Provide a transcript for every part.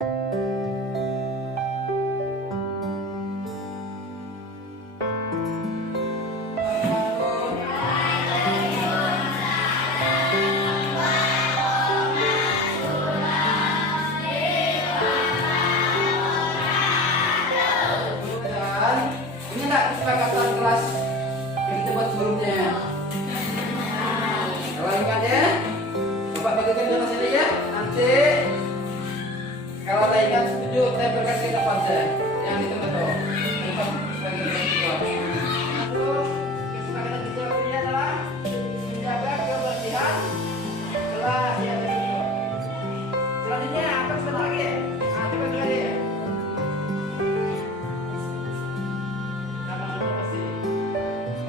Ini enggak kesepakatan kelas yang kita buat sebelumnya. Kalau ingat ya, coba bagikan di atas ini ya. Nanti kalau ada ingat setuju, saya berikan ke depan saya. Yang di tengah tuh. Sebagai kedua. Satu, kesepakatan kita ini adalah menjaga kebersihan gelas yang ditutup. Selanjutnya apa sebentar lagi? Nah, coba lagi.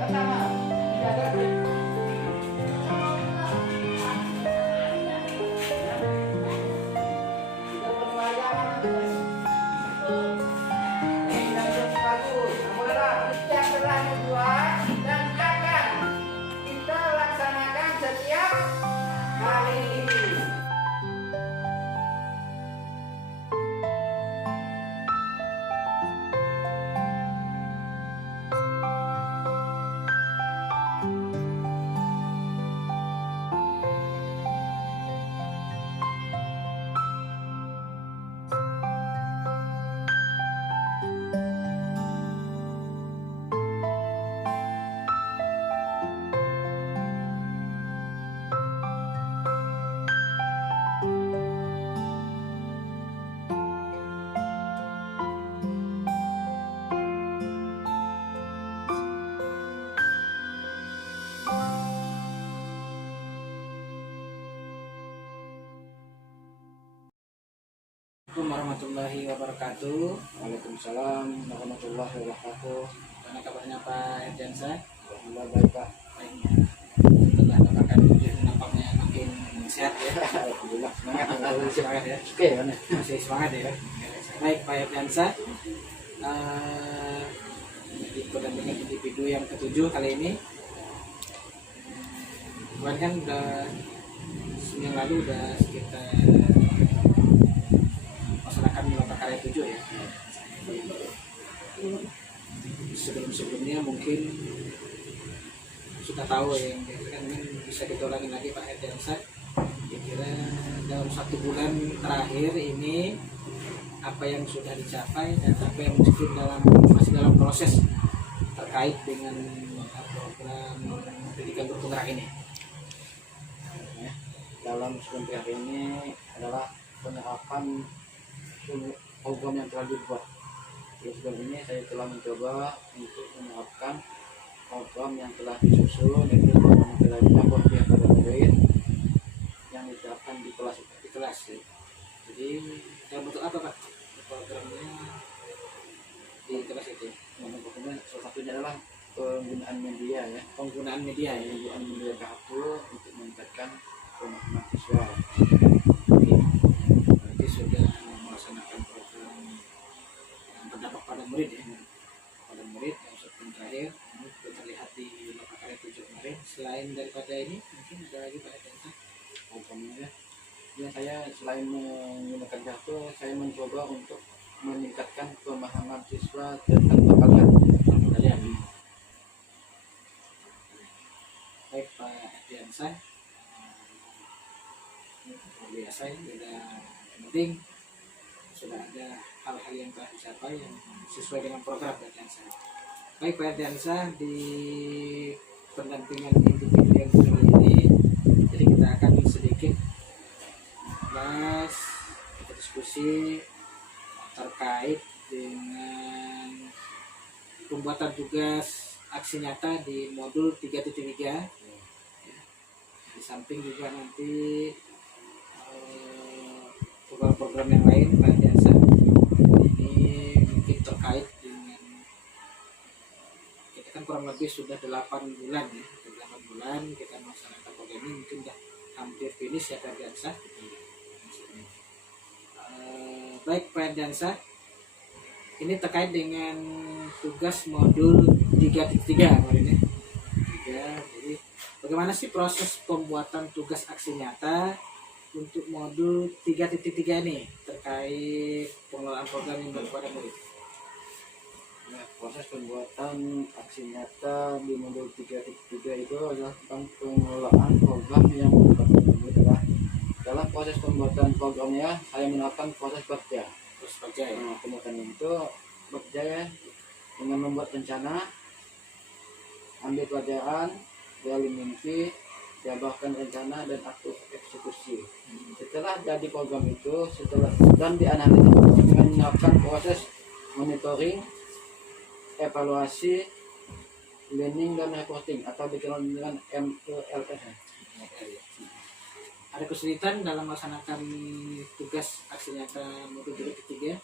Pertama, menjaga kita laksanakan setiap hari. Assalamualaikum warahmatullahi wabarakatuh. Waalaikumsalam warahmatullahi wabarakatuh. Mana kabarnya Pak Erdiansa? Alhamdulillah baik Pak. Baiknya. Setelah dapatkan tujuh nampaknya makin sehat ya. Alhamdulillah semangat. Masih semangat ya. Oke kan? Masih semangat ya. Baik Pak Erdiansa. Dengan individu yang ketujuh kali ini. Kemarin kan udah seminggu lalu udah sekitar masyarakat melakukan karya 7 ya. Sebelumnya mungkin sudah tahu ya, yang kan bisa ditolongin lagi Pak Erdiansa. Kira-kira dalam 1 bulan terakhir ini apa yang sudah dicapai dan apa yang mungkin masih dalam proses terkait dengan program pendidikan berpenggerak ini. Dalam sebelum terakhir ini adalah penerapan program yang telah dibuat. Jadi sebelum ini saya telah mencoba untuk menerapkan program yang telah disusun, yaitu program yang telah dilakukan pihak pada murid yang diterapkan di kelas Ya. Jadi dalam bentuk apa Pak programnya di kelas itu? Pokoknya salah satunya adalah penggunaan media ya, Penggunaan media ya. penggunaan media kartu untuk meningkatkan pemahaman siswa. Berarti sudah melaksanakan program yang berdampak pada murid ya. Pada murid yang sebelum terakhir ini sudah terlihat di Bapak Karya 7 kemarin. Selain daripada ini mungkin ada lagi Pak Erdiansa Programnya ya, saya selain menggunakan kartu, saya mencoba untuk meningkatkan pemahaman siswa tentang kalian. Baik Pak Erdiansa, biasa ya, sudah penting sudah ada hal-hal yang telah dicapai yang sesuai dengan program Pak Erdiansa. Baik Pak Erdiansa, di pendampingan individu yang kedua ini, jadi kita akan sedikit bahas kita diskusi terkait dengan pembuatan tugas aksi nyata di modul 3.3. Di samping juga nanti program-program yang lain Pak Erdiansa ini mungkin terkait dengan kita kan kurang lebih sudah 8 bulan ya, 8 bulan kita melaksanakan program ini, mungkin sudah hampir finish ya Pak Erdiansa. Baik Pak Erdiansa, ini terkait dengan tugas modul 3.3 kemarin ya. Jadi bagaimana sih proses pembuatan tugas aksi nyata untuk modul 3.3 ini terkait pengelolaan program yang kepada murid. Nah, proses pembuatan aksi nyata di modul 3.3 itu adalah tentang pengelolaan program yang adalah dalam proses pembuatan programnya saya menerapkan proses kerja. Terus kerja ya. Nah, pembuatannya itu bekerja ya, dengan membuat rencana, ambil pelajaran, gali mimpi, jabarkan rencana dan atur eksekusi. Setelah jadi program itu, dan dianalisis dengan menerapkan proses monitoring, evaluasi, learning dan reporting atau dikenal dengan MELS. Ada kesulitan dalam melaksanakan tugas aksi nyata modul ketiga?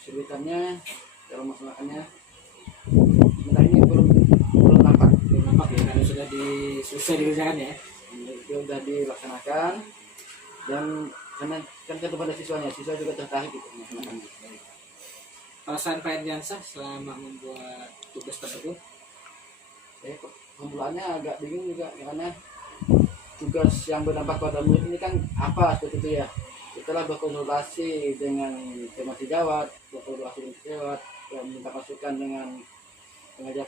Kesulitannya dalam melaksanakannya sebentar ini belum nampak. Belum nampak ya, karena sudah selesai dikerjakan ya. Itu sudah dilaksanakan dan karena kan kepada siswa juga tertarik gitu melaksanakannya. Perasaan Pak Erdiansah selama membuat tugas tersebut? Pemulaannya agak bingung juga karena tugas yang berdampak pada murid ini kan apa seperti itu ya. Setelah berkonsultasi dengan teman sejawat, yang minta masukan dengan pengajak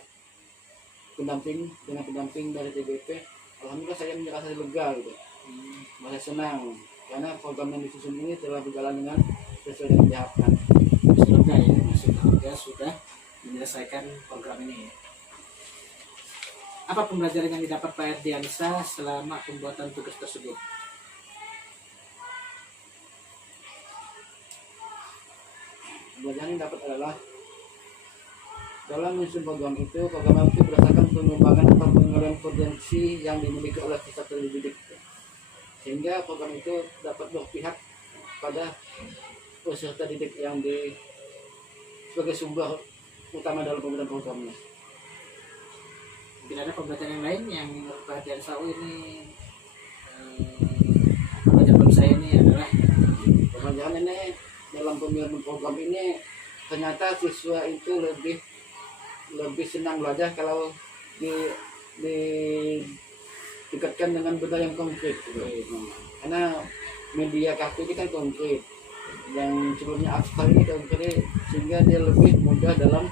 pendamping dari TBP, alhamdulillah saya merasa lega gitu, merasa senang karena program yang disusun ini telah berjalan dengan sesuai dengan diharapkan. Lega ya, maksudnya sudah menyelesaikan program ini ya. Apa pembelajaran yang didapat Pak Erdiansah selama pembuatan tugas tersebut? Pembelajaran yang dapat adalah dalam menyusun program itu berdasarkan pengembangan atau pengenalan potensi yang dimiliki oleh peserta didik, sehingga program itu dapat berpihak pada peserta didik yang sebagai sumber utama dalam pembuatan programnya. Mungkin ada pembelajaran yang lain yang menurut Pak Erdiansah ini pembelajaran saya ini adalah pembelajaran ini dalam pembuatan program ini ternyata siswa itu lebih senang belajar kalau didekatkan dengan benda yang konkret gitu. Karena media kartu ini kan konkret, yang sebelumnya abstrak ini konkret, sehingga dia lebih mudah dalam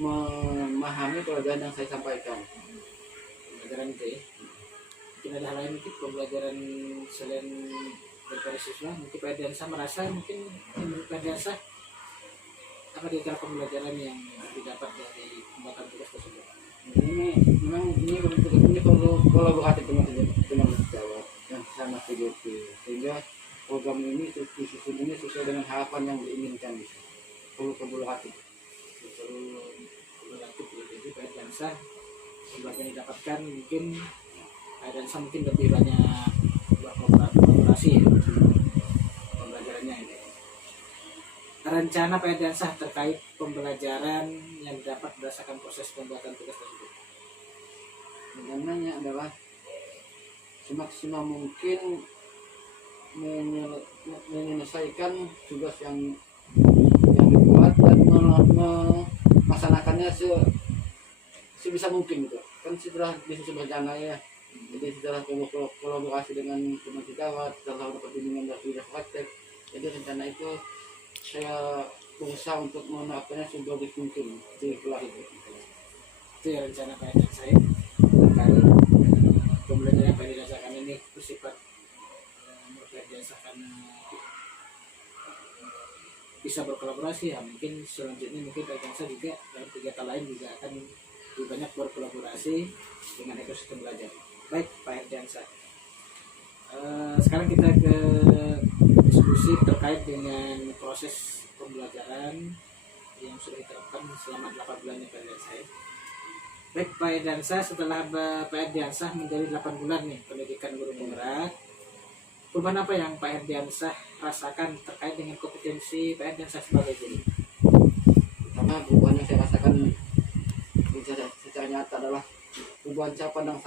memahami pelajaran yang saya sampaikan. pembelajaran itu ya. Mungkin ada hal lain mungkin pembelajaran selain daripada siswa, mungkin Pak Erdiansah merasa mungkin menurut Pak Erdiansah apa kira-kira pembelajaran yang didapat dari pembuatan tugas tersebut? Ini perlu kolaborasi dengan sejawat yang sama TGP, sehingga program ini disusun ini sesuai dengan harapan yang diinginkan. Perlu kolaborasi. Jadi Pak Erdiansah pembelajaran yang didapatkan mungkin Pak Erdiansah mungkin lebih banyak berkolaborasi ya, pembelajarannya ini. Rencana Pak Erdiansah terkait pembelajaran yang didapat berdasarkan proses pembuatan tugas tersebut. Rencananya adalah semaksimal mungkin menyelesaikan tugas yang dibuat dan melaksanakannya sebisa mungkin gitu. Kan setelah disusun rencana ya, jadi setelah kolaborasi dengan teman sejawat, setelah dapat bimbingan dari praktek, jadi rencana itu saya berusaha untuk menerapkannya sebagus mungkin di kelas itu. Itu ya rencana Pak Erdiansah terkait pembelajaran Pak Erdiansah ini bersifat menurut Pak Erdiansah karena bisa berkolaborasi ya, mungkin selanjutnya mungkin Pak Erdiansah juga dalam kegiatan lain juga akan lebih banyak berkolaborasi dengan ekosistem belajar. Baik Pak Erdiansah, sekarang kita ke diskusi terkait dengan proses pembelajaran yang sudah diterapkan selama 8 bulan Pak Erdiansah. Baik Pak Erdiansah, setelah Pak Erdiansah menjadi 8 bulan nih pendidikan guru penggerak, perubahan apa yang Pak Erdiansah rasakan terkait dengan kompetensi Pak Erdiansah sebagai guru? Karena perubahan yang saya rasakan secara nyata adalah perubahan cara pandang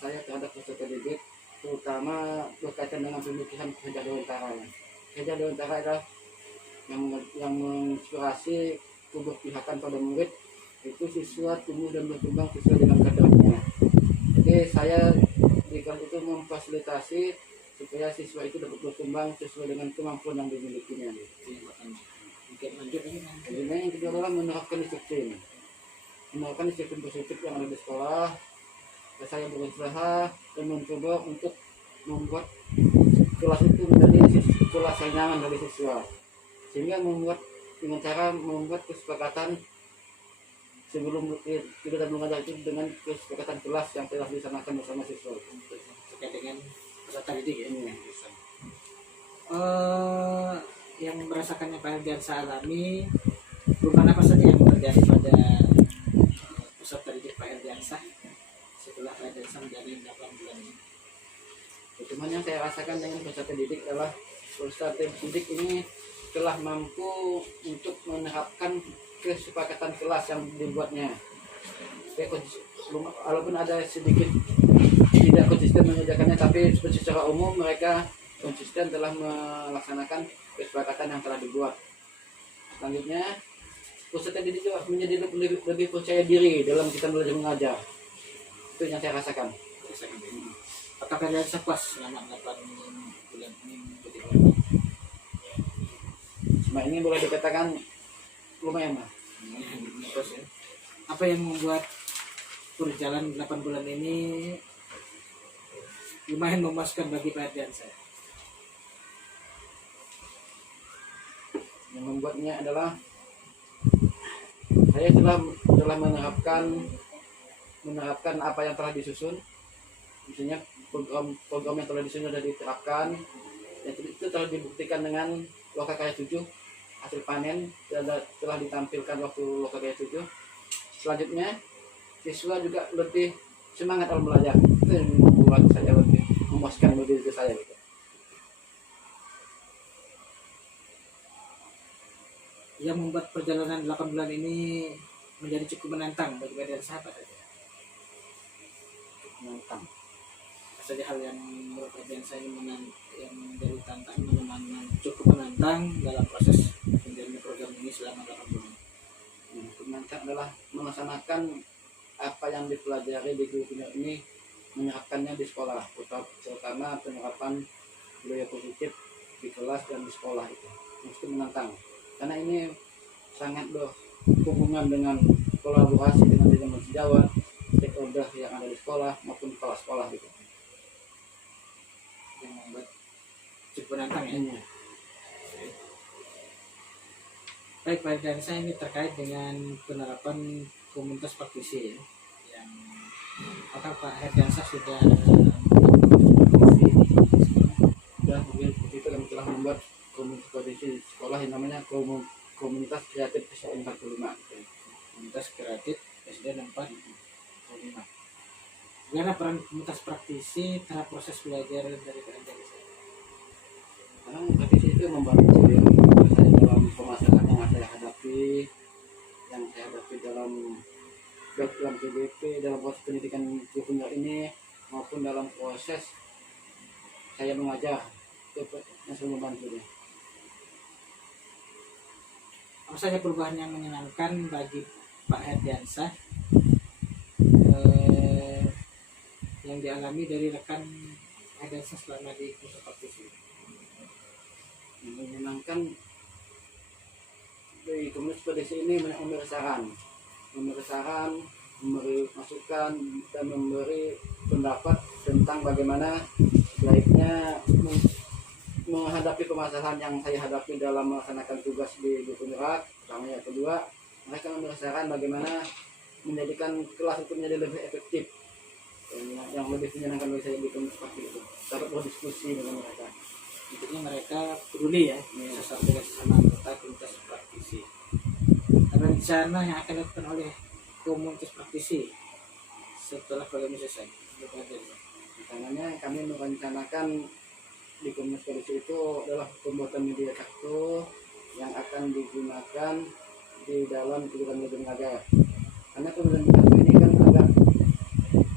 saya terhadap peserta didik, terutama berkaitan dengan pemikiran kerja dewantara. Kerja dewantara adalah yang menginspirasi keberpihakan pada murid, itu siswa tumbuh dan berkembang sesuai dengan kadarnya. Jadi saya di kelas itu memfasilitasi supaya siswa itu dapat berkembang sesuai dengan kemampuan yang dimilikinya. Mungkin lanjut lagi nanti. Kemudian yang kedua adalah menerapkan disiplin. Menerapkan disiplin positif yang ada di sekolah. Saya berusaha dan mencoba untuk membuat kelas itu menjadi kelas yang nyaman bagi siswa, sehingga membuat dengan cara membuat kesepakatan sebelum kita mengajar itu dengan kesepakatan kelas yang telah disamakan bersama siswa Terkait dengan peserta didik ya. ini. Yang merasakannya Pak Herdiansa alami, perubahan apa saja yang terjadi pada peserta didik Pak Herdiansa setelah Pak Herdiansa menjalani 8 bulan ini? Cuman yang saya rasakan dengan peserta didik adalah peserta didik ini telah mampu untuk menerapkan kesepakatan kelas yang dibuatnya. Walaupun ada sedikit tidak konsisten mengerjakannya, tapi secara umum mereka konsisten telah melaksanakan kesepakatan yang telah dibuat. Selanjutnya, peserta didik juga menjadi lebih percaya diri dalam kita belajar mengajar. Itu yang saya rasakan. Apakah Herdiansa puas selama 8 bulan ini mengikuti Cuma ini boleh dikatakan lumayan lah. Terus ya, apa yang membuat berjalan 8 bulan ini lumayan memuaskan bagi Pak Herdiansa? Yang membuatnya adalah saya telah menerapkan apa yang telah disusun. Misalnya program yang telah disusun sudah diterapkan, dan itu telah dibuktikan dengan Lokakarya 7. Hasil panen telah ditampilkan waktu Lokakarya 7. Selanjutnya siswa juga lebih semangat dalam belajar. Itu yang membuat saya lebih memuaskan bagi diri saya gitu. Yang membuat perjalanan 8 bulan ini menjadi cukup menantang bagi Pak Herdiansa apa saja? Menantang. Apa saja hal yang menurut Pak Herdiansa ini yang menjadi tantangan cukup menantang dalam proses menjalani program ini selama 8 bulan? Yang menantang adalah melaksanakan apa yang dipelajari di guru ini, menerapkannya di sekolah, terutama penerapan budaya positif di kelas dan di sekolah itu. Mesti menantang. Karena ini sangat berhubungan dengan kolaborasi dengan teman sejawat, stakeholder yang ada di sekolah maupun kepala sekolah gitu. Yang membuat cukup menantang ya. Baik Pak Herdiansa, ini terkait dengan penerapan komunitas praktisi ya. Yang apakah Pak Herdiansa sudah itu kami telah membuat komunitas praktisi di sekolah yang namanya komunitas kreatif SD 45. komunitas kreatif SD 45? Bagaimana peran komunitas praktisi terhadap proses belajar dari Pak Herdiansa? Karena praktisi itu membantu ya, saya dalam permasalahan yang saya hadapi dalam PBP, dalam proses pendidikan junior ini maupun dalam proses saya mengajar, itu yang selalu membantu dia. Apa saja perubahan yang menyenangkan bagi Pak Herdiansa yang dialami dari rekan Herdiansa selama di komunitas praktisi? Yang menyenangkan dari komunitas praktisi ini memberi saran, memberi masukan dan memberi pendapat tentang bagaimana baiknya menghadapi permasalahan yang saya hadapi dalam melaksanakan tugas di Penggerak. Pertama, yang kedua, mereka memberi saran bagaimana menjadikan kelas itu menjadi lebih efektif, yang lebih menyenangkan bagi saya di komunitas seperti itu. Dapat berdiskusi dengan mereka. Intinya mereka peduli ya, sesama dengan sesama anggota komunitas praktisi. Rencana yang akan dilakukan oleh komunitas praktisi setelah program selesai. Rencananya kami merencanakan di komunitas praktisi itu adalah pembuatan media kartu yang akan digunakan di dalam kegiatan belajar mengajar. Karena kemudian kartu ini kan agak,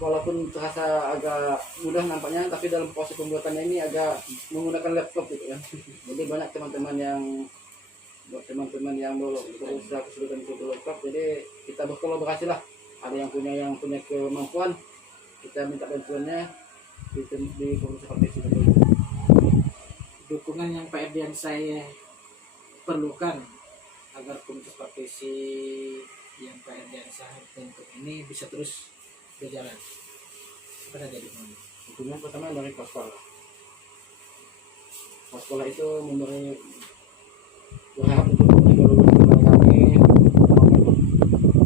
walaupun terasa agak mudah nampaknya, tapi dalam proses pembuatannya ini agak menggunakan laptop gitu ya. Jadi banyak teman-teman yang berusaha kesulitan untuk laptop, jadi kita berkolaborasi lah. Ada yang punya kemampuan, kita minta bantuannya di komunitas praktisi. dukungan yang Pak Erdian saya perlukan agar komunitas praktisi yang Pak Erdian saya bentuk ini bisa terus berjalan. Apa saja dukungan? Dukungan pertama dari kepala sekolah. Kepala sekolah itu memberi berharap untuk kami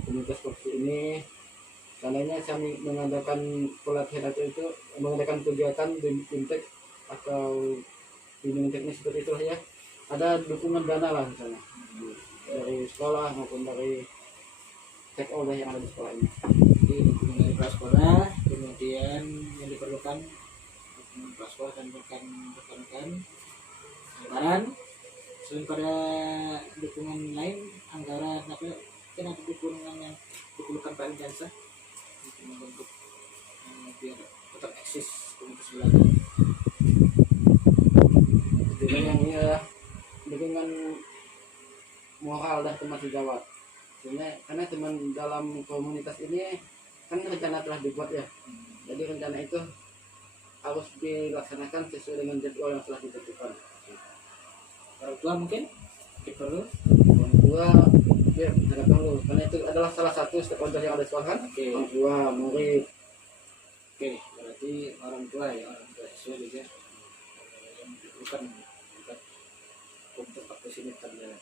komunitas praktisi ini. Karena kami mengadakan pelatihan itu mengadakan kegiatan di fintech atau bimbingan teknis seperti itulah ya. Ada dukungan dana lah misalnya dari sekolah maupun dari stakeholder yang ada di sekolah ini. Jadi dukungan dari kepala sekolah, kemudian yang diperlukan dukungan kepala sekolah dan rekan-rekan anggaran. Selain pada dukungan lain, anggaran apa? Mungkin ada dukungan yang diperlukan Pak Erdian saya untuk membentuk biar tetap eksis komunitas belajar. Dengan yang dengan moral dan teman sejawat. Karena teman dalam komunitas ini kan rencana telah dibuat ya. Jadi rencana itu harus dilaksanakan sesuai dengan jadwal yang telah ditentukan. Orang tua mungkin perlu. Orang tua ya tidak perlu karena itu adalah salah satu stakeholder yang ada di sekolah kan. Oke. Orang tua, murid. Oke, berarti orang tua ya, orang tua siswa juga yang bukan untuk praktisi ini terjalan.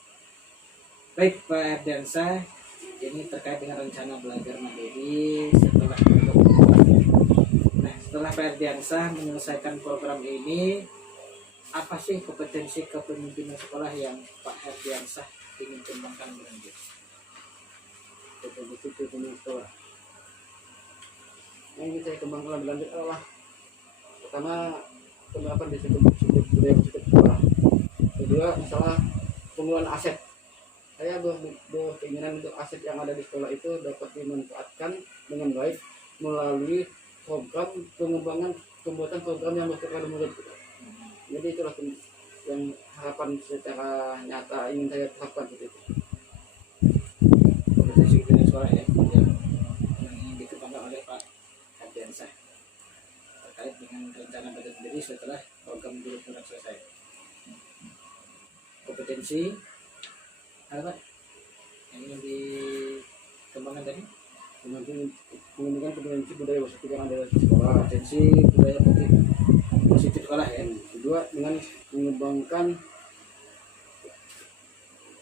Baik Pak Erdiansa, ini terkait dengan rencana belajar mandiri setelah Pak Erdiansa menyelesaikan program ini, apa sih kompetensi kepemimpinan sekolah yang Pak Erdiansa ingin kembangkan berlanjut? Kompetensi kepemimpinan sekolah. Yang ingin saya kembangkan lebih lanjut adalah pertama penerapan disiplin budaya positif sekolah. Kedua masalah pengelolaan aset. Saya berkeinginan untuk aset yang ada di sekolah itu dapat dimanfaatkan dengan baik melalui program pengembangan pembuatan program yang berkaitan dengan murid. Jadi itulah yang harapan secara nyata ingin saya terapkan seperti itu. Kompetensi kepemimpinan sekolah ya, yang ingin dikembangkan oleh Pak Erdiansa terkait dengan rencana belajar mandiri setelah program guru kurang selesai. Kompetensi apa yang ingin dikembangkan tadi? Pengembangan kompetensi budaya positif yang ada di sekolah. Kompetensi budaya positif sekolah ya. Kedua dengan mengembangkan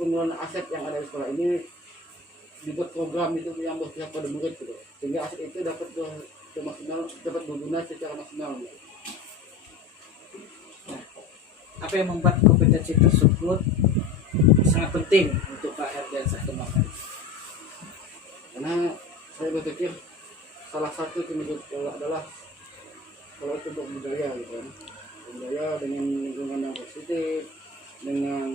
pengelolaan aset yang ada di sekolah ini, dibuat program itu yang berpihak pada murid gitu, sehingga aset itu dapat maksimal, dapat berguna secara maksimal. Nah, apa yang membuat kompetensi tersebut sangat penting untuk Pak Erdiansa kembangkan? Karena saya berpikir salah satu penyebab sekolah adalah sekolah itu berbudaya gitu kan. Budaya dengan lingkungan yang positif, dengan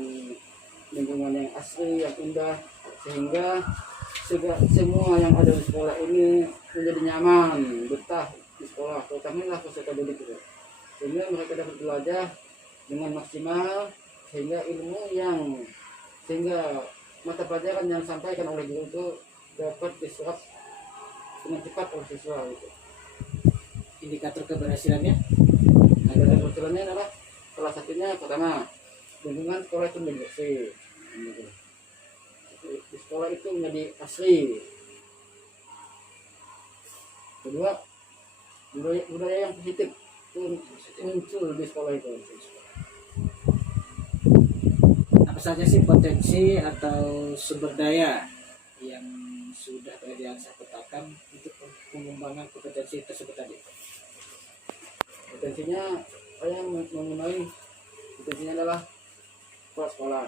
lingkungan yang asri, yang indah, sehingga semua yang ada di sekolah ini menjadi nyaman, betah di sekolah, terutama peserta didik gitu. Sehingga mereka dapat belajar dengan maksimal, sehingga mata pelajaran yang disampaikan oleh guru itu dapat diserap dengan cepat oleh siswa gitu. Indikator keberhasilannya? Indikator keberhasilannya adalah salah satunya pertama lingkungan sekolah itu menjadi bersih. Di sekolah itu menjadi asri. Kedua, budaya yang positif itu muncul di sekolah itu. Apa saja sih potensi atau sumber daya yang sudah Erdiansa petakan untuk pengembangan kompetensi tersebut tadi? Potensinya saya mengenai potensinya adalah kepala sekolah,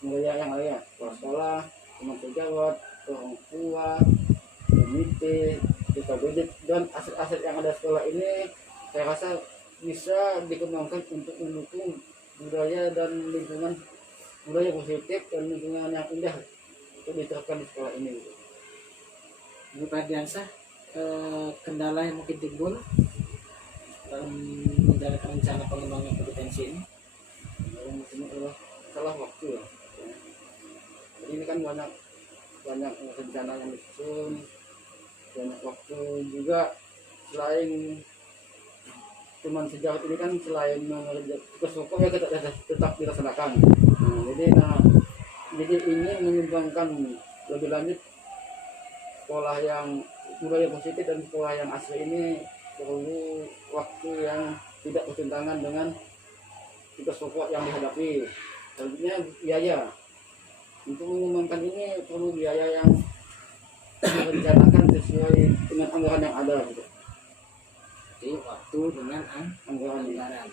budaya yang ada, kepala sekolah, teman sejawat, orang tua, komite, kita didik, dan aset-aset yang ada sekolah ini saya rasa bisa dikembangkan untuk mendukung budaya dan lingkungan budaya positif dan lingkungan yang indah untuk diterapkan di sekolah ini. Menurut Pak Erdiansa, kendala yang mungkin timbul dalam menjalankan rencana pengembangan kompetensi ini? Yang mungkin adalah salah waktu ya. Jadi ini kan banyak rencana yang disusun, banyak waktu juga. Selain cuman sejauh ini kan selain tugas pokok ya tetap dilaksanakan. Jadi ini mengembangkan lebih lanjut pola yang budaya positif dan pola yang asli ini perlu waktu yang tidak bertentangan dengan tugas pokok yang dihadapi. Selanjutnya biaya. Untuk mengembangkan ini perlu biaya yang direncanakan sesuai dengan anggaran yang ada gitu. Jadi waktu dengan Anggaran anggaran.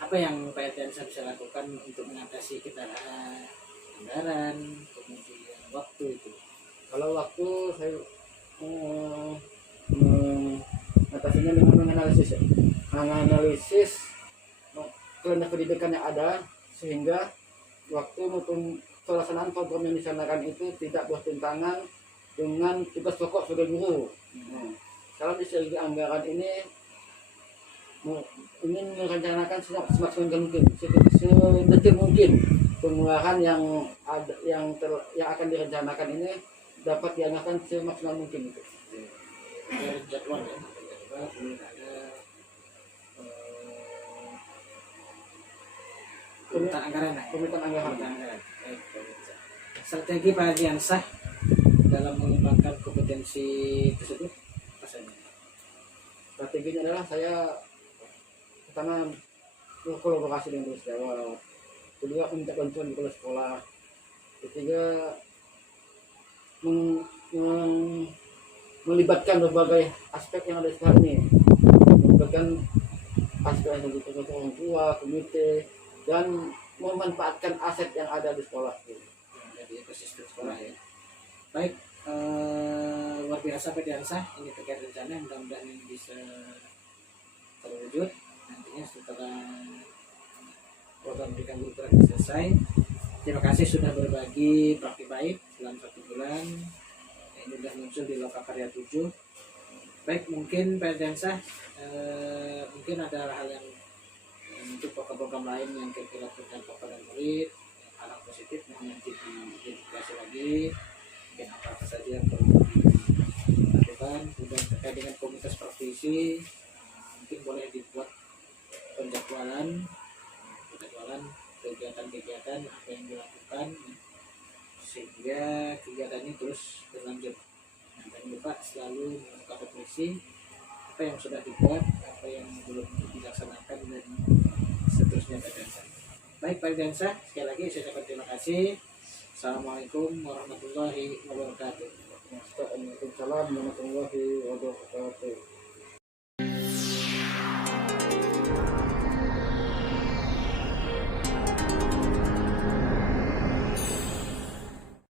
Apa yang Pak Ardiansa bisa lakukan untuk mengatasi kendala anggaran, kemudian waktu itu? kalau waktu saya mengatasinya dengan menganalisis ya. Menganalisis kelemahan pendidikan yang ada sehingga waktu maupun pelaksanaan program yang dilaksanakan itu tidak bertentangan dengan tugas pokok sebagai guru. Kalau di segi anggaran ini ingin merencanakan semaksimal mungkin, sedetil mungkin pengeluaran yang ada yang akan direncanakan ini dapat dianggarkan semaksimal mungkin itu. Dari jadwal ya, kemudian ada pemetaan anggaran ya? Pemetaan anggaran. Pemetaan anggaran. Baik, pemirsa. Strategi Pak Ardiansa dalam mengembangkan kompetensi tersebut apa saja? Strateginya adalah saya pertama berkolaborasi dengan guru sejawat, kedua minta bantuan di kepala sekolah, ketiga melibatkan berbagai aspek yang ada di sekolah ini, melibatkan aspek yang seperti orang tua, komite, dan memanfaatkan aset yang ada di sekolah. Jadi ekosistem sekolah ya. Baik, luar biasa Pak Ardiansa, ini terkait rencana, mudah-mudahan ini bisa terwujud nantinya setelah program pendidikan guru praktik selesai. Terima kasih sudah berbagi praktik baik selama 1 bulan. Ini sudah muncul di Lokakarya 7. Baik, mungkin Pak Ardiansa mungkin ada hal yang untuk program-program lain yang kira-kira berdampak pada murid, hal positif yang nanti diidentifikasi lagi, mungkin apa saja yang perlu dilakukan. Kemudian terkait dengan komunitas praktisi, mungkin boleh dibuat penjadwalan kegiatan-kegiatan apa yang dilakukan sehingga kegiatan ini terus berlanjut. Jangan lupa selalu membuka refleksi apa yang sudah dibuat, apa yang belum dilaksanakan, dan seterusnya Pak Ardiansa. Baik Pak Ardiansa, sekali lagi saya ucapkan terima kasih. Assalamualaikum warahmatullahi wabarakatuh. Waalaikumsalam warahmatullahi wabarakatuh.